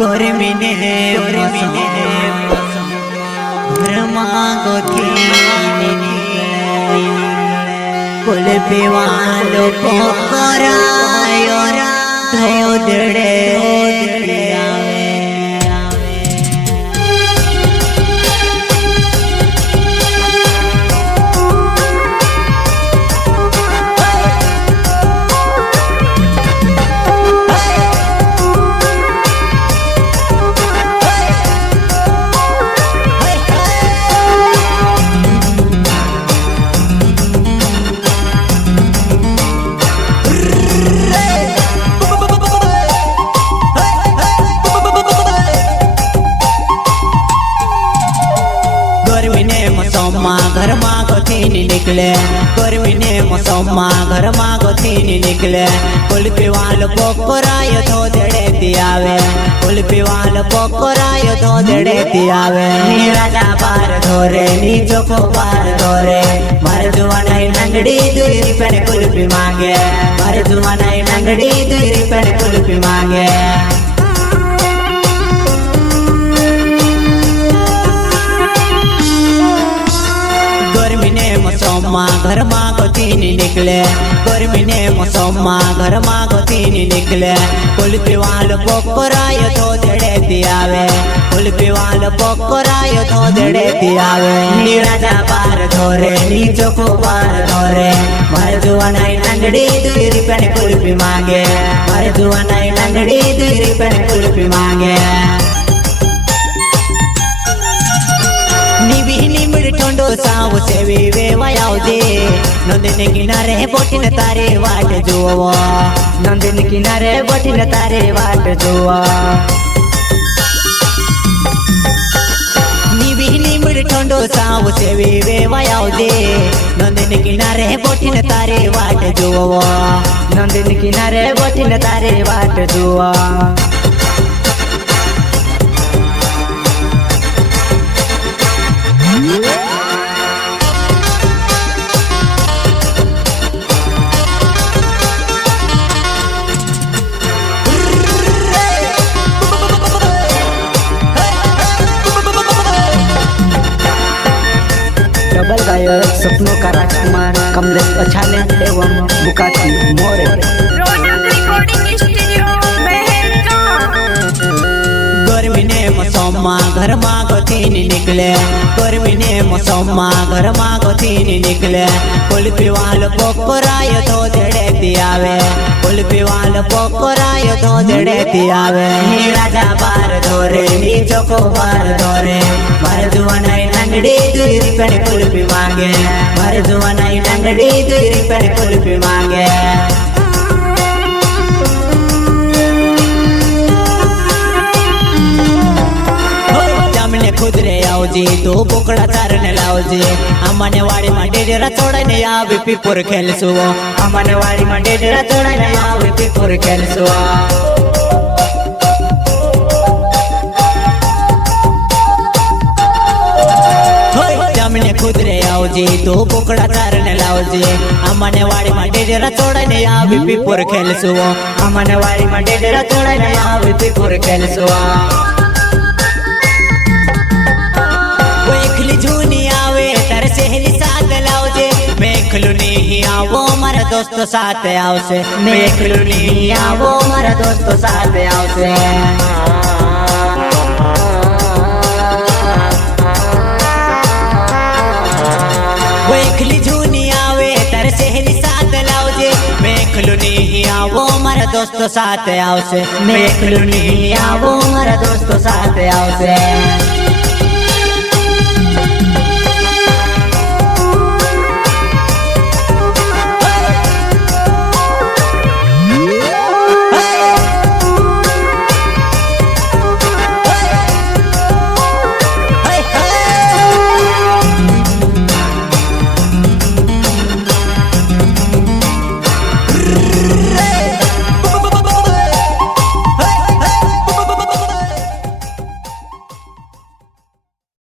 गर्मीने घरमा गोथी कुल पीवालो पोखरायो धोदड़े घर में गोथी निकले गर्मीने मौसम में घर में गोथी निकले कुल्फी वाल पोखराय धोदड़े दियावे कुल्फी वाल पोखराय धोदड़े दियावे राजा पार धोरे नीचो को पार धोरे मार जुवाना नंगड़ी दूरी पर कुल्फी मांगे मार जुवाना नंगड़ी दूरी पर कुल्फी मांगे घर में गोथी निकले गर्मीने मौसम में घर में गोथी निकले कुल्फी वाल पोखराय धोदड़े दियावे कुल्फी वाल पोखराय धोदड़े दियावे राजा पार धोरे नीचो को पार धोरे मार जुवाना नंगड़ी दूरी पर कुल्फी मांगे मार जुवाना नंगड़ी दूरी पर कुल्फी मांगे ठंडो साव से वे वयाउदे नंदिनी किनारे बोटिन तारे वाट जुओ नंदिनी किनारे बोटिन तारे वाट जुओ निबी ठंडो साव से वे वयाउदे नंदिनी किनारे बोटिन तारे वाट जुओ नंदिनी किनारे बोटिन तारे वाट जुओ डबल गायक सपनों का राजकुमार कमलेश अछाले एवं बुकाती मोरे गर्मीने मौसम में घर में गोथी निकले गर्मीने मौसम में घर में गोथी निकले कुल्फी वाल पोखराय धोदड़े दियावे कुल्फी वाल पोखराय धोदड़े दियावे राजा पार धोरे नीचो को पार धोरे मार जुवाना नंगड़ी दूरी पर कुल्फी मांगे मार जुवाना नंगड़ी दूरी पर कुल्फी मांगे खुदरे आवजे तो बोकड़ा चारने लावजे अमने वाड़ी में डेडेरा छोड़ने आवे पीपुर खेलसो अमने वाड़ी में डेडेरा छोड़ने आवे पीपुर खेलसो जमने खुदरे आवजे तो बोकड़ा चारने लावजे अमने वाड़ी में डेडेरा छोड़ने आवे पीपुर खेलसो अमने वाड़ी में डेडेरा छोड़ने आवे पीपुर खेलसो सहेली साथ लाओजे मेखलू नहीं आवो मारा दोस्त साथ आवसे मेखलू नहीं आवो मारा दोस्त साथ आवसे मेखली झूनी आवे तर सहेली साथ लाओजे मेखलू नहीं आवो मारा दोस्त साथ आवसे मेखलू नहीं आवो मारा दोस्त साथ आवसे